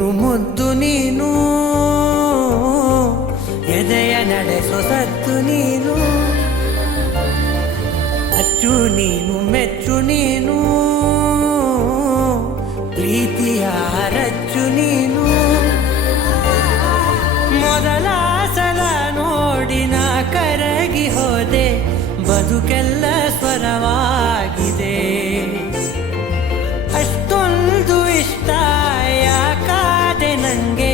ನೀನು ಮುದ್ದು ನೀನು ಎದೆಯ ನಡೆಸೋ ಸತ್ತು ನೀನು ಅಚ್ಚು ನೀನು ಮೆಚ್ಚು ನೀನು ಪ್ರೀತಿಯ ರಚ್ಚು ನೀನು ಮೊದಲ ಸಲ ನೋಡಿನ ಕರಗಿ ಹೋದೆ ಬದುಕೆಲ್ಲ ಸ್ವರವಾಗಿದೆ ಅಷ್ಟೊಂದು ಇಷ್ಟ ಯಾಕಾದೆ ನಂಗೆ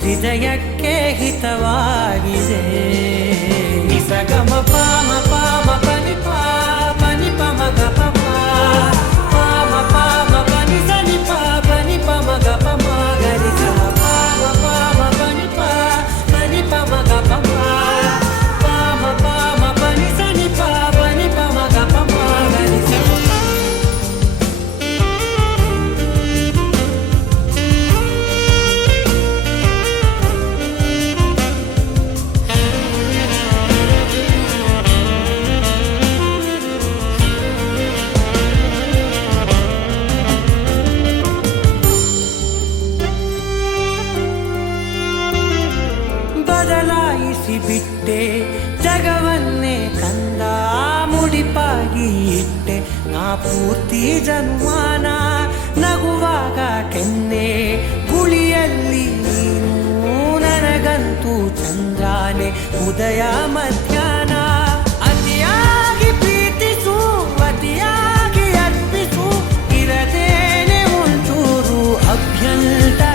ಹೃದಯಕ್ಕೆ ಹಿತವಾಗಿದೆ ನಿಸಗಮ ಪಾಮ ಪಾಮ ಪನಿ ಪಾ ಪನಿ ಪಮ ಗ ಪಮ ಪಾಮ ಪಾಮ ಪನಿ ಸನಿ ಪಾ ಪನಿ ಪಮ ಗ ಪಮ ಗರಿ ಗ ಪಾಮ ಪಾಮ ಪನಿ ಪಾ ಪನಿ ಪಮ ಗ ಪಮ ಪಾಮ ಪಾಮ ಪನಿ ಸನಿ ಪಾ ಪನಿ ಪಮ ಗ ಪಮ ಗರಿ ಗ ಬದಲಾಯಿಸಿ ಬಿಟ್ಟೆ ಜಗವನ್ನೇ ಕಂದ ಮುಡಿಪಾಗಿ ಇಟ್ಟೆ ನಾ ಪೂರ್ತಿ ಜನ್ಮಾನ ನಗುವಾಗ ಕೆನ್ನೆ ಗುಳಿಯಲ್ಲಿ ನೀನು ನನಗಂತೂ ಚಂದ್ರಾನೆ ಉದಯ ಮಧ್ಯಾಹ್ನ ಅತಿಯಾಗಿ ಪ್ರೀತಿಸು ಅತಿಯಾಗಿ ಅರ್ಪಿಸು ಇರದೇನೆ ಒಂಚೂರು ಅಭ್ಯಂತರ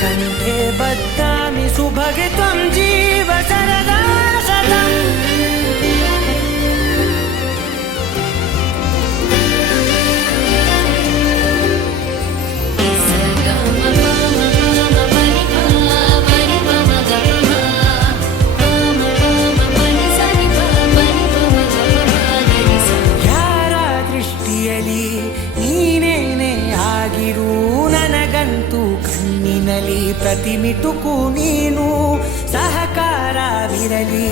ಕಂಠೆ ಬದ್ಧಾಮಿ ಸುಭಗೆ ತ್ವಂ ಜೀವ ಸರದಾ ಸದಂ ಯಾರ ದೃಷ್ಟಿಯಲ್ಲಿ ನೀನೇನೆ ಆಗಿರು ನನಗಂತೂ ಕಣ್ಣಿನಲ್ಲಿ ಪ್ರತಿಮಿಟುಕು ನೀನು ಸಹಕಾರವಿರಲಿ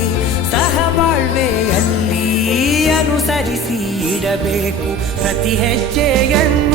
ಸಹಬಾಳ್ವೆಯಲ್ಲಿ ಅನುಸರಿಸಿ ಇಡಬೇಕು ಪ್ರತಿ ಹೆಜ್ಜೆಯನ್ನು